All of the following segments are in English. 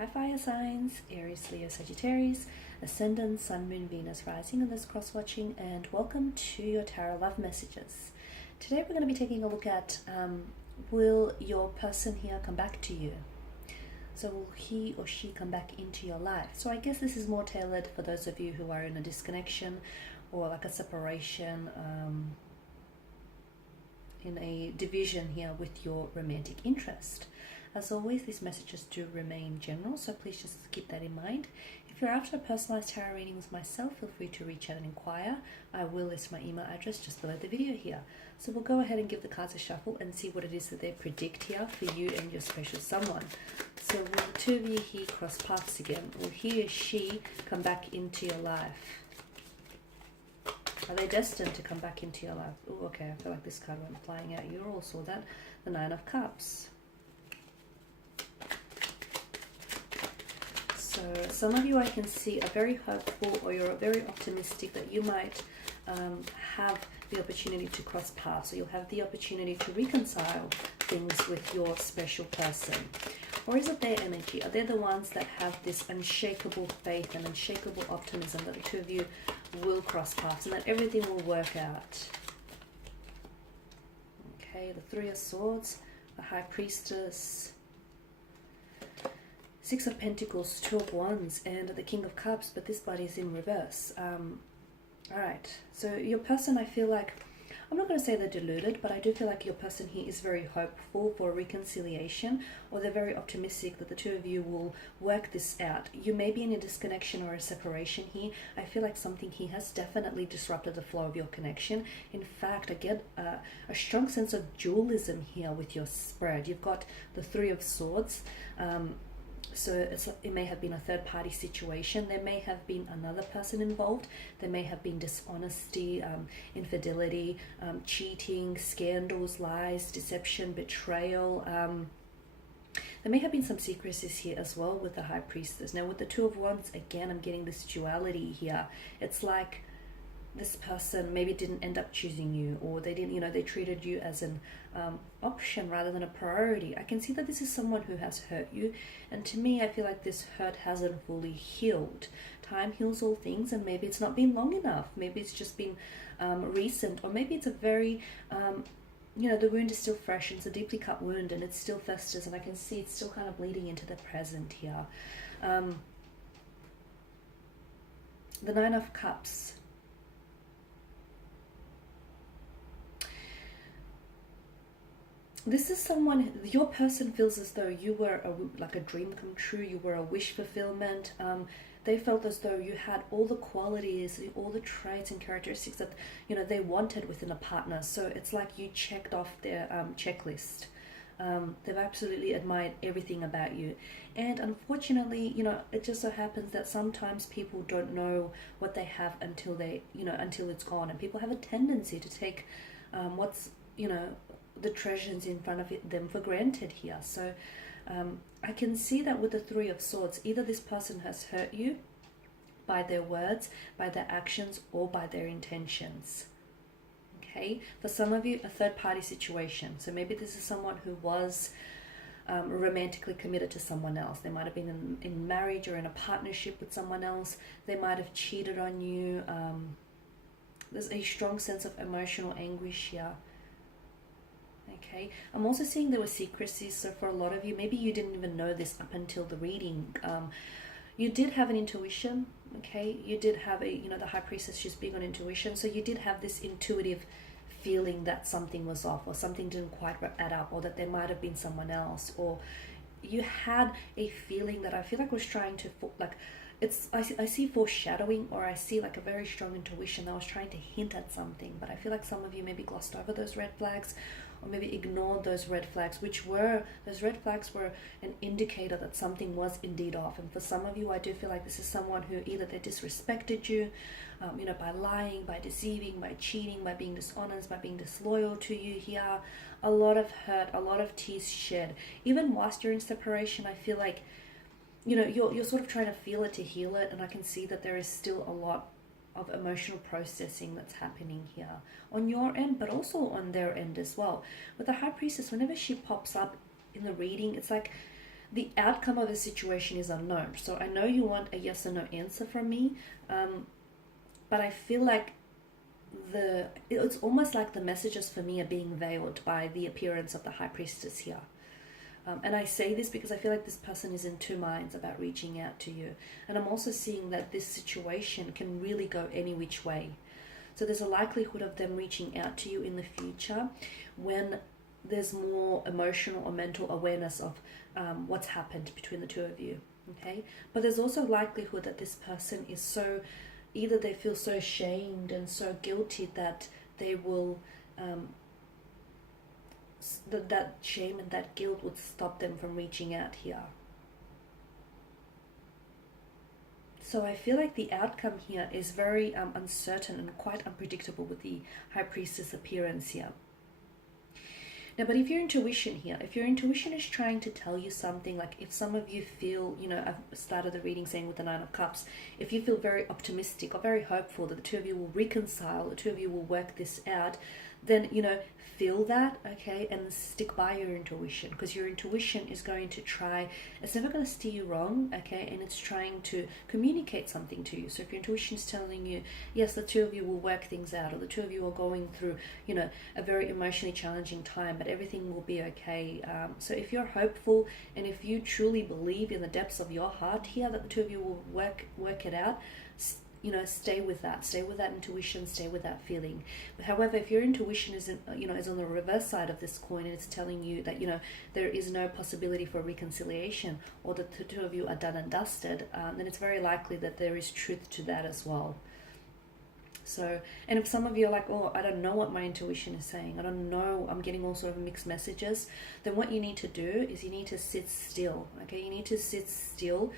Hi fire signs, Aries, Leo, Sagittarius, Ascendant, Sun, Moon, Venus, Rising, and this cross-watching, and welcome to your Tarot Love Messages. Today we're going to be taking a look at will your person here come back to you? So will he or she come back into your life? So I guess this is more tailored for those of you who are in a disconnection or like a separation, in a division here with your romantic interest. As always, these messages do remain general, so please just keep that in mind. If you're after a personalized tarot reading with myself, feel free to reach out and inquire. I will list my email address just below the video here. So we'll go ahead and give the cards a shuffle and see what it is that they predict here for you and your special someone. So will the two of you here cross paths again? Will he or she come back into your life? Are they destined to come back into your life? Oh, okay, I feel like this card went flying out. You all saw that. The Nine of Cups. So some of you I can see are very hopeful, or you're very optimistic that you might have the opportunity to cross paths, or you'll have the opportunity to reconcile things with your special person. Or is it their energy? Are they the ones that have this unshakable faith and unshakable optimism that the two of you will cross paths and that everything will work out? Okay, the Three of Swords, the High Priestess, Six of Pentacles, Two of Wands, and the King of Cups, but this body is in reverse. Alright, so your person, I feel like, I'm not going to say they're deluded, but I do feel like your person here is very hopeful for reconciliation, or they're very optimistic that the two of you will work this out. You may be in a disconnection or a separation here. I feel like something here has definitely disrupted the flow of your connection. In fact, I get a strong sense of dualism here with your spread. You've got the Three of Swords. So it may have been a third-party situation. There may have been another person involved. There may have been dishonesty, infidelity, cheating, scandals, lies, deception, betrayal. There may have been some secrecies here as well with the High Priestess. Now with the Two of Wands, again, I'm getting this duality here. It's like this person maybe didn't end up choosing you, or they didn't, they treated you as an option rather than a priority. I can see that this is someone who has hurt you, and to me I feel like this hurt hasn't fully healed. Time heals all things, and maybe it's not been long enough. Maybe it's just been recent, or maybe it's a very the wound is still fresh, and it's a deeply cut wound and it still festers, and I can see it's still kind of bleeding into the present here. The Nine of Cups. This is someone, your person feels as though you were like a dream come true. You were a wish fulfillment. They felt as though you had all the qualities, all the traits and characteristics that they wanted within a partner. So it's like you checked off their checklist. They've absolutely admired everything about you. And unfortunately, it just so happens that sometimes people don't know what they have until until it's gone. And people have a tendency to take what's the treasures in front of them for granted here. So I can see that with the Three of Swords, either this person has hurt you by their words, by their actions, or by their intentions. Okay, for some of you, a third-party situation. So maybe this is someone who was romantically committed to someone else. They might have been in marriage or in a partnership with someone else. They might have cheated on you. There's a strong sense of emotional anguish here. Okay, I'm also seeing there were secrecies. So for a lot of you, maybe you didn't even know this up until the reading. You did have an intuition. Okay, you did have the High Priestess, she's big on intuition. So you did have this intuitive feeling that something was off, or something didn't quite add up, or that there might have been someone else, or you had a feeling that I feel like was trying to I see foreshadowing, or I see like a very strong intuition that was trying to hint at something. But I feel like some of you maybe glossed over those red flags, or maybe ignored those red flags, those red flags were an indicator that something was indeed off. And for some of you, I do feel like this is someone who either they disrespected you, by lying, by deceiving, by cheating, by being dishonest, by being disloyal to you here. A lot of hurt, a lot of tears shed. Even whilst you're in separation, I feel like you're sort of trying to feel it to heal it, and I can see that there is still a lot of emotional processing that's happening here on your end, but also on their end as well. With the High Priestess, whenever she pops up in the reading, it's like the outcome of a situation is unknown. So I know you want a yes or no answer from me, but I feel like it's almost like the messages for me are being veiled by the appearance of the High Priestess here. And I say this because I feel like this person is in two minds about reaching out to you. And I'm also seeing that this situation can really go any which way. So there's a likelihood of them reaching out to you in the future when there's more emotional or mental awareness of what's happened between the two of you. Okay? But there's also likelihood that this person is so, either they feel so ashamed and so guilty that they will, that shame and that guilt would stop them from reaching out here. So I feel like the outcome here is very uncertain and quite unpredictable with the High Priestess appearance here. Now, but if your intuition here, if your intuition is trying to tell you something, like if some of you feel, you know, I've started the reading saying with the Nine of Cups, if you feel very optimistic or very hopeful that the two of you will reconcile, the two of you will work this out, then, you know, feel that, okay, and stick by your intuition, because your intuition is going to try, it's never going to steer you wrong, okay, and it's trying to communicate something to you. So if your intuition is telling you, yes, the two of you will work things out, or the two of you are going through, you know, a very emotionally challenging time, but everything will be okay. So if you're hopeful, and if you truly believe in the depths of your heart here that the two of you will work it out, you know, stay with that intuition, stay with that feeling. But however, if your intuition isn't, you know, is on the reverse side of this coin, and it's telling you that, you know, there is no possibility for reconciliation, or that the two of you are done and dusted, then it's very likely that there is truth to that as well. So, and if some of you are like, oh, I don't know what my intuition is saying, I don't know, I'm getting all sort of mixed messages, then what you need to do is you need to sit still, okay? You need to sit still,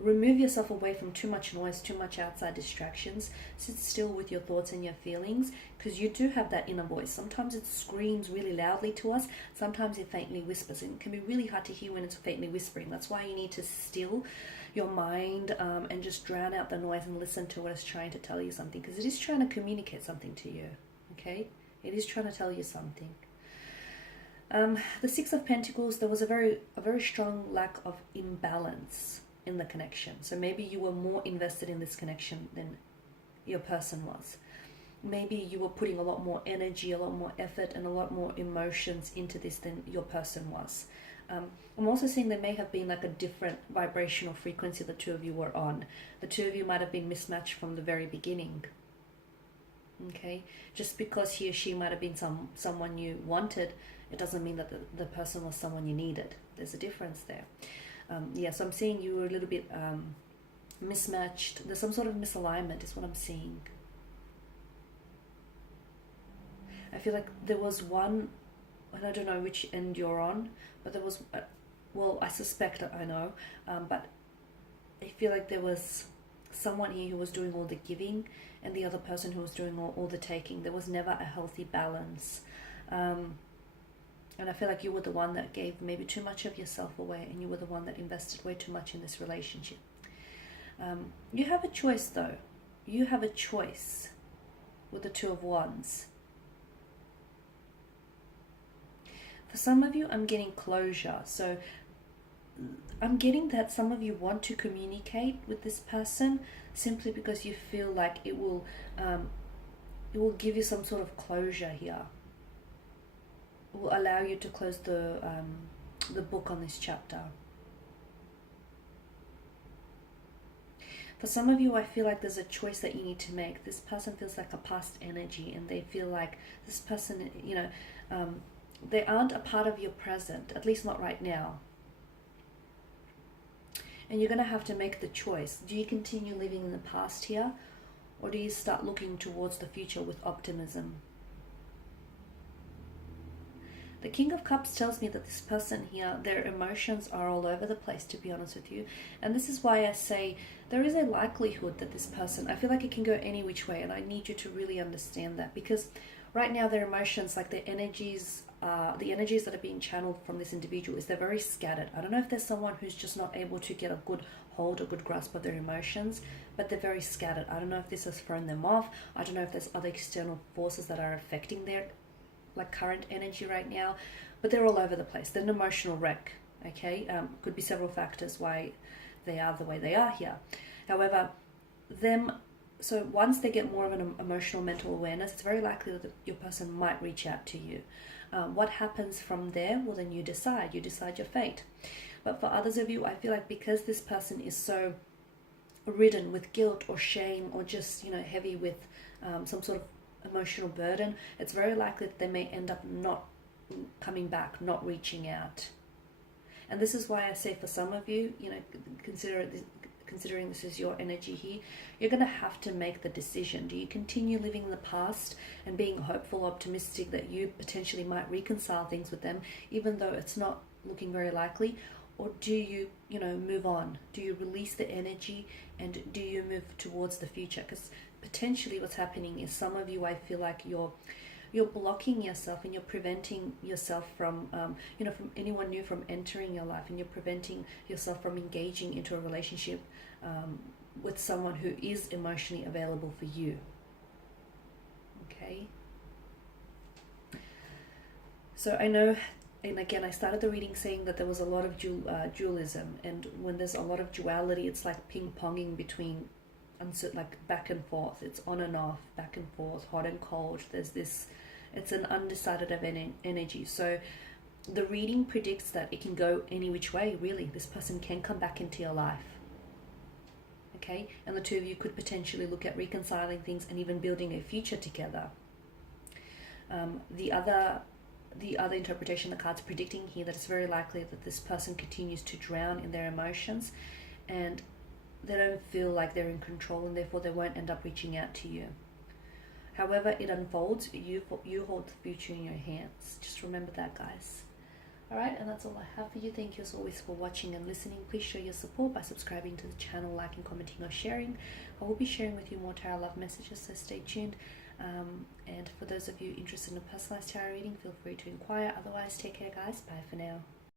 remove yourself away from too much noise, too much outside distractions, sit still with your thoughts and your feelings, because you do have that inner voice. Sometimes it screams really loudly to us, sometimes it faintly whispers, and it can be really hard to hear when it's faintly whispering. That's why you need to still your mind and just drown out the noise and listen to what it's trying to tell you something, because it is trying to communicate something to you, okay? It is trying to tell you something. The Six of Pentacles, there was a very strong lack of imbalance in the connection. So maybe you were more invested in this connection than your person was. Maybe you were putting a lot more energy, a lot more effort, and a lot more emotions into this than your person was. I'm also seeing there may have been like a different vibrational frequency the two of you were on. The two of you might have been mismatched from the very beginning. Okay, just because he or she might have been someone you wanted, it doesn't mean that the person was someone you needed. There's a difference there. Yeah, so I'm seeing you were a little bit mismatched. There's some sort of misalignment is what I'm seeing. I feel like there was one, and I don't know which end you're on, but there was, well, I suspect I know, but I feel like there was someone here who was doing all the giving and the other person who was doing all the taking. There was never a healthy balance. And I feel like you were the one that gave maybe too much of yourself away, and you were the one that invested way too much in this relationship. You have a choice though. You have a choice with the Two of Wands. For some of you, I'm getting closure. So I'm getting that some of you want to communicate with this person simply because you feel like it will give you some sort of closure here. It will allow you to close the book on this chapter. For some of you, I feel like there's a choice that you need to make. This person feels like a past energy, and they feel like this person, you know, they aren't a part of your present, at least not right now. And you're going to have to make the choice. Do you continue living in the past here, or do you start looking towards the future with optimism? The King of Cups tells me that this person here, their emotions are all over the place, to be honest with you. And this is why I say there is a likelihood that this person, I feel like it can go any which way, and I need you to really understand that, because right now their emotions, like their energies, the energies that are being channeled from this individual, is they're very scattered. I don't know if there's someone who's just not able to get a good hold, a good grasp of their emotions, but they're very scattered. I don't know if this has thrown them off. I don't know if there's other external forces that are affecting their like current energy right now, but they're all over the place. They're an emotional wreck, Okay, could be several factors why they are the way they are here. However, so once they get more of an emotional mental awareness, it's very likely that your person might reach out to you. What happens from there? Well, then you decide your fate. But for others of you, I feel like because this person is so ridden with guilt or shame, or just, heavy with some sort of emotional burden, it's very likely that they may end up not coming back, not reaching out. And this is why I say, for some of you, considering this is your energy here, you're going to have to make the decision. Do you continue living in the past and being hopeful, optimistic that you potentially might reconcile things with them, even though it's not looking very likely? Or do you, move on? Do you release the energy, and do you move towards the future? Because potentially what's happening is, some of you, I feel like you're blocking yourself, and you're preventing yourself from, from anyone new from entering your life, and you're preventing yourself from engaging into a relationship with someone who is emotionally available for you. Okay. So I know, and again, I started the reading saying that there was a lot of dualism, and when there's a lot of duality, it's like ping-ponging between, like back and forth. It's on and off, back and forth, hot and cold. There's this, it's an undecided of energy. So the reading predicts that it can go any which way, really. This person can come back into your life. Okay, and the two of you could potentially look at reconciling things and even building a future together. The other interpretation the card's predicting here, that it's very likely that this person continues to drown in their emotions, and they don't feel like they're in control, and therefore they won't end up reaching out to you. However it unfolds, you hold the future in your hands. Just remember that, guys. Alright, and that's all I have for you. Thank you as always for watching and listening. Please show your support by subscribing to the channel, liking, commenting, or sharing. I will be sharing with you more tarot love messages, so stay tuned. And for those of you interested in a personalized tarot reading, feel free to inquire. Otherwise, take care, guys. Bye for now.